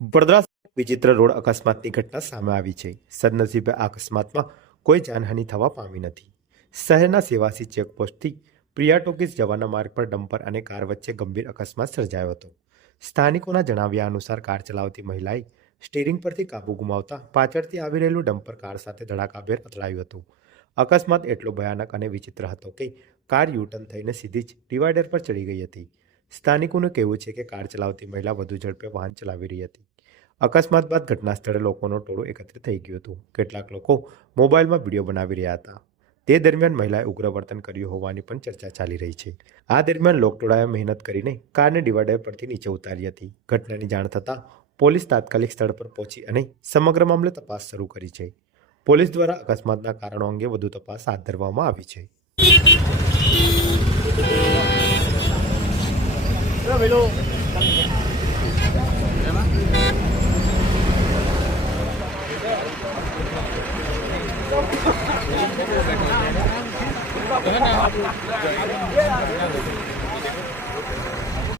વડોદરા વિચિત્ર રોડ અકસ્માતની ઘટના સામે આવી છે. સદનસીબે આ અકસ્માતમાં કોઈ જાનહાનિ થવા પામી નથી. શહેરના સેવાસી ચેકપોસ્ટથી પ્રિયા ટોકીઝ જવાના માર્ગ પર ડમ્પર અને કાર વચ્ચે ગંભીર અકસ્માત સર્જાયો હતો. સ્થાનિકોના જણાવ્યા અનુસાર કાર ચલાવતી મહિલાએ સ્ટીરિંગ પરથી કાબુ ગુમાવતા પાછળથી આવી રહેલું ડમ્પર કાર સાથે ધડાકાભેર અથડાયું હતું. અકસ્માત એટલો ભયાનક અને વિચિત્ર હતો કે કાર યુટર્ન થઈને સીધી જ ડિવાઈડર પર ચડી ગઈ હતી. સ્થાનિકોનું કહેવું છે કે કાર ચલાવતી મહિલા વધુ ઝડપે વાહન ચલાવી રહી હતી. અકસ્માત બાદ ઘટના સ્થળે લોકોનું ટોળું એકત્રિત થઈ ગયું હતું. કેટલાક લોકો મોબાઈલમાં વિડીયો બનાવી રહ્યા હતા. તે દરમિયાન મહિલાએ ઉગ્ર વર્તન કર્યું હોવાની પણ ચર્ચા ચાલી રહી છે. આ દરમિયાન લોકટોળાએ મહેનત કરીને કારને ડિવાઈડર પરથી નીચે ઉતારી હતી. ઘટનાની જાણ થતાં પોલીસ તાત્કાલિક સ્થળ પર પહોંચી અને સમગ્ર મામલે તપાસ શરૂ કરી છે. પોલીસ દ્વારા અકસ્માતના કારણો અંગે વધુ તપાસ હાથ ધરવામાં આવી છે. Gimana?